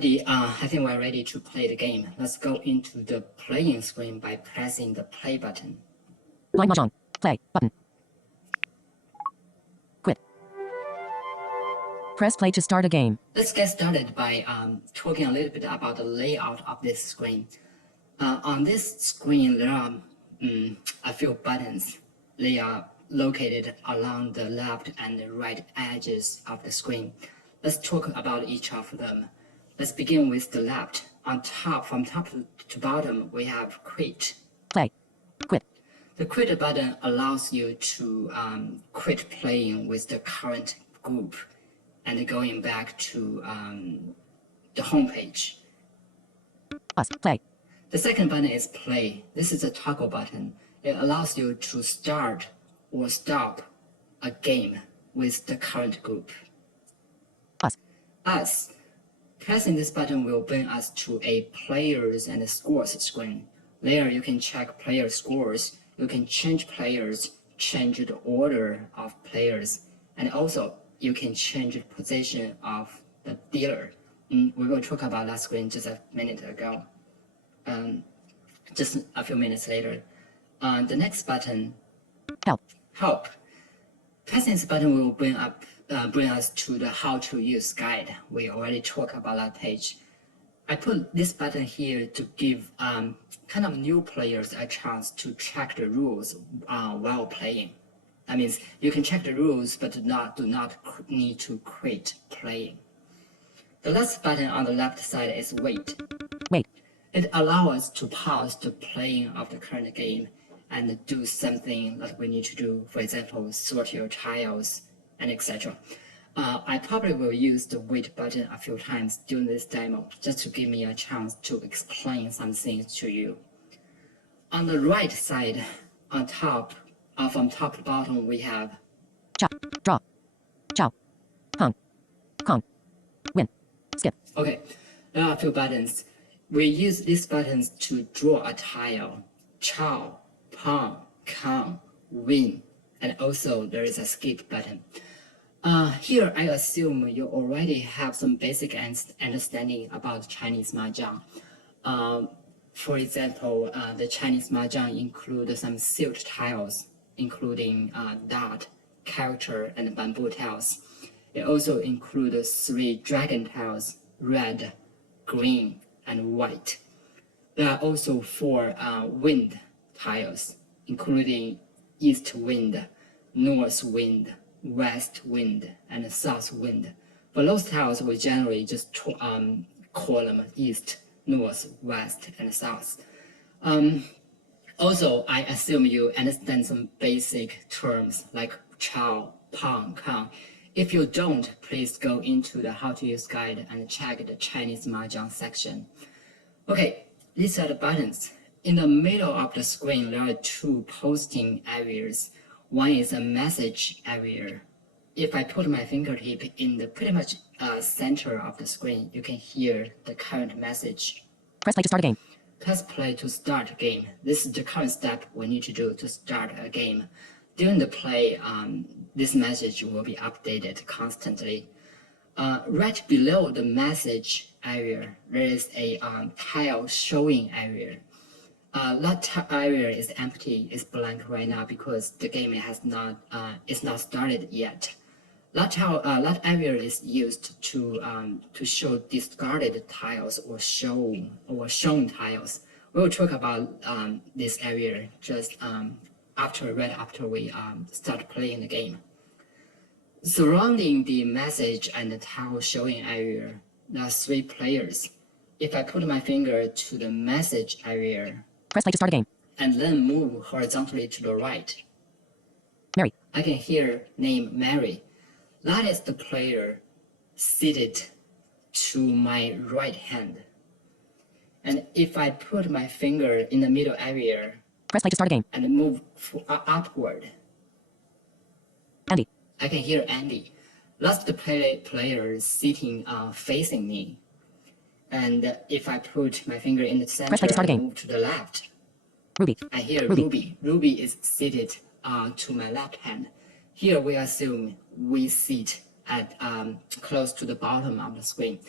I think we're ready to play the game. Let's go into the playing screen by pressing the play button. Blind Mahjong. Play button. Quit. Press play to start a game. Let's get started by talking a little bit about the layout of this screen. On this screen, there are a few buttons. They are located along the left and the right edges of the screen. Let's talk about each of them. Let's begin with the left. On top, from top to bottom, we have quit. Play. Quit. The quit button allows you to quit playing with the current group and going back to the home page. Pause. Play. The second button is play. This is a toggle button. It allows you to start or stop a game with the current group. Pause. Pressing this button will bring us to a players and scores screen. There you can check player scores. You can change players, change the order of players, and also you can change the position of the dealer. We will talk about that screen just a minute ago. Just a few minutes later. The next button, help. Pressing this button will bring us to the how to use guide. We already talked about that page. I put this button here to give kind of new players a chance to check the rules while playing. That means you can check the rules, but do not need to quit playing. The last button on the left side is wait. It allows us to pause the playing of the current game and do something that we need to do. For example, sort your tiles and etc. I probably will use the wait button a few times during this demo just to give me a chance to explain some things to you. On the right side, on top, from top to bottom, we have chop, draw, chow, hung, kong, win, skip. Okay, there are a few buttons. We use these buttons to draw a tile, chow, pong, kong, win, and also there is a skip button. Here, I assume you already have some basic understanding about Chinese Mahjong. For example, the Chinese Mahjong include some sealed tiles, including dot, character, and bamboo tiles. It also includes 3 dragon tiles, red, green, and white. There are also 4 wind tiles, including east wind, north wind, west wind, and south wind. For those tiles, we generally just call them east, north, west, and south. Also, I assume you understand some basic terms like chow, pong, kong. If you don't, please go into the how to use guide and check the Chinese Mahjong section. Okay, these are the buttons. In the middle of the screen, there are 2 posting areas. One is a message area. If I put my fingertip in the pretty much center of the screen, you can hear the current message. Press play to start a game. Press play to start a game. This is the current step we need to do to start a game. During the play, this message will be updated constantly. Right below the message area, there is a tile showing area. That area is empty, is blank right now because the game is not started yet. That area is used to show discarded tiles or shown tiles. We will talk about this area just right after we start playing the game. Surrounding the message and the tile showing area, there are 3 players. If I put my finger to the message area, press play to start a game, and then move horizontally to the right, Mary. I can hear name Mary. That is the player seated to my right hand. And if I put my finger in the middle area, press play to start a game, and move upward, Andy. I can hear Andy. That's the player sitting facing me. And if I put my finger in the center and move to the left, Ruby. I hear Ruby. Ruby is seated to my left hand. Here we assume we sit at close to the bottom of the screen.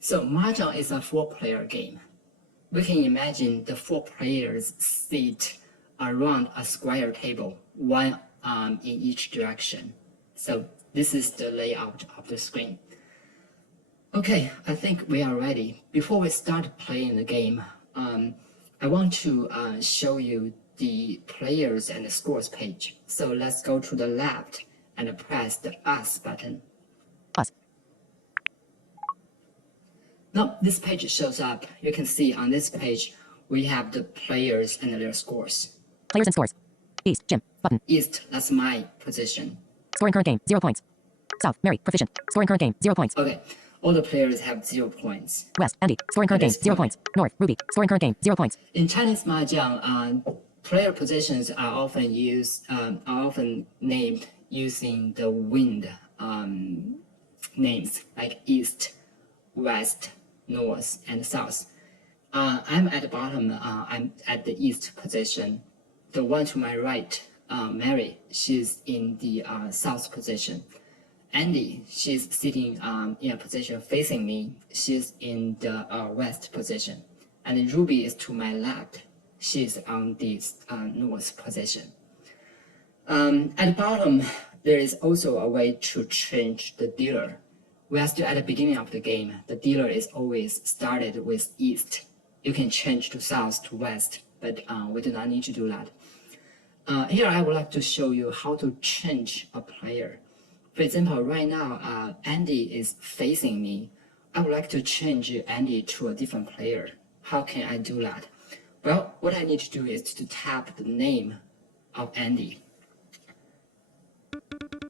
So Mahjong is a 4-player game. We can imagine the 4 players sit around a square table, one in each direction. So this is the layout of the screen. Okay, I think we are ready. Before we start playing the game, I want to show you the players and the scores page. So let's go to the left and press the Us button. Us. Now this page shows up. You can see on this page, we have the players and their scores. Players and scores. East, Jim, button. East, that's my position. Scoring current game, 0 points. South, Mary, proficient. Scoring current game, 0 points. Okay, all the players have 0 points. West, Andy, scoring current game, 0 points. North, Ruby, scoring current game, 0 points. In Chinese Mahjong, player positions are often named using the wind names like East, West, North, and South. I'm at the bottom. I'm at the East position. The one to my right, Mary, she's in the South position. Andy, she's sitting in a position facing me. She's in the West position. And Ruby is to my left. She's on the North position. At the bottom, there is also a way to change the dealer. We are still at the beginning of the game. The dealer is always started with East. You can change to South, to West, but we do not need to do that. Here I would like to show you how to change a player. For example, right now, Andy is facing me. I would like to change Andy to a different player. How can I do that? Well, what I need to do is to tap the name of Andy.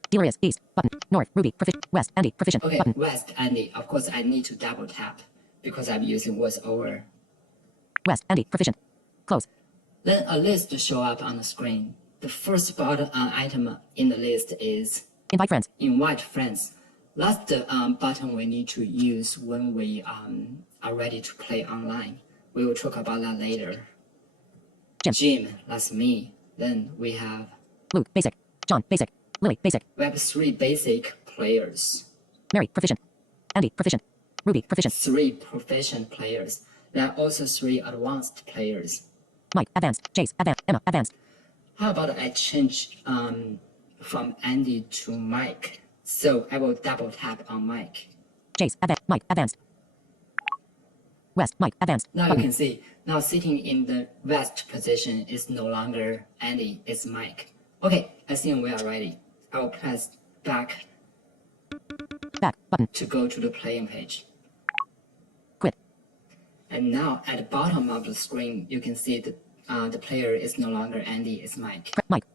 Dealer is East, button. North, Ruby, proficient. West, Andy, proficient, Okay, button. West, Andy. Of course, I need to double tap because I'm using VoiceOver. West, Andy, proficient. Close. Then a list show up on the screen. The first bottom item in the list is Invite friends. Invite friends. That's the button we need to use when we are ready to play online. We will talk about that later. Jim, that's me. Then we have Luke, basic. John, basic. Lily, basic. We have 3 basic players. Mary, proficient. Andy, proficient. Ruby, proficient. 3 proficient players. There are also 3 advanced players. Mike, advanced. Jace, advanced. Emma, advanced. How about I change from Andy to Mike? So I will double tap on Mike. Jace, advanced. Mike, advanced. West, Mike, advanced. Now button. you can see, now sitting in the West position is no longer Andy, it's Mike. Okay, I think we are ready. I will press back button. to go to the playing page. Quit. And now at the bottom of the screen, you can see that the player is no longer Andy, it's Mike. Mike.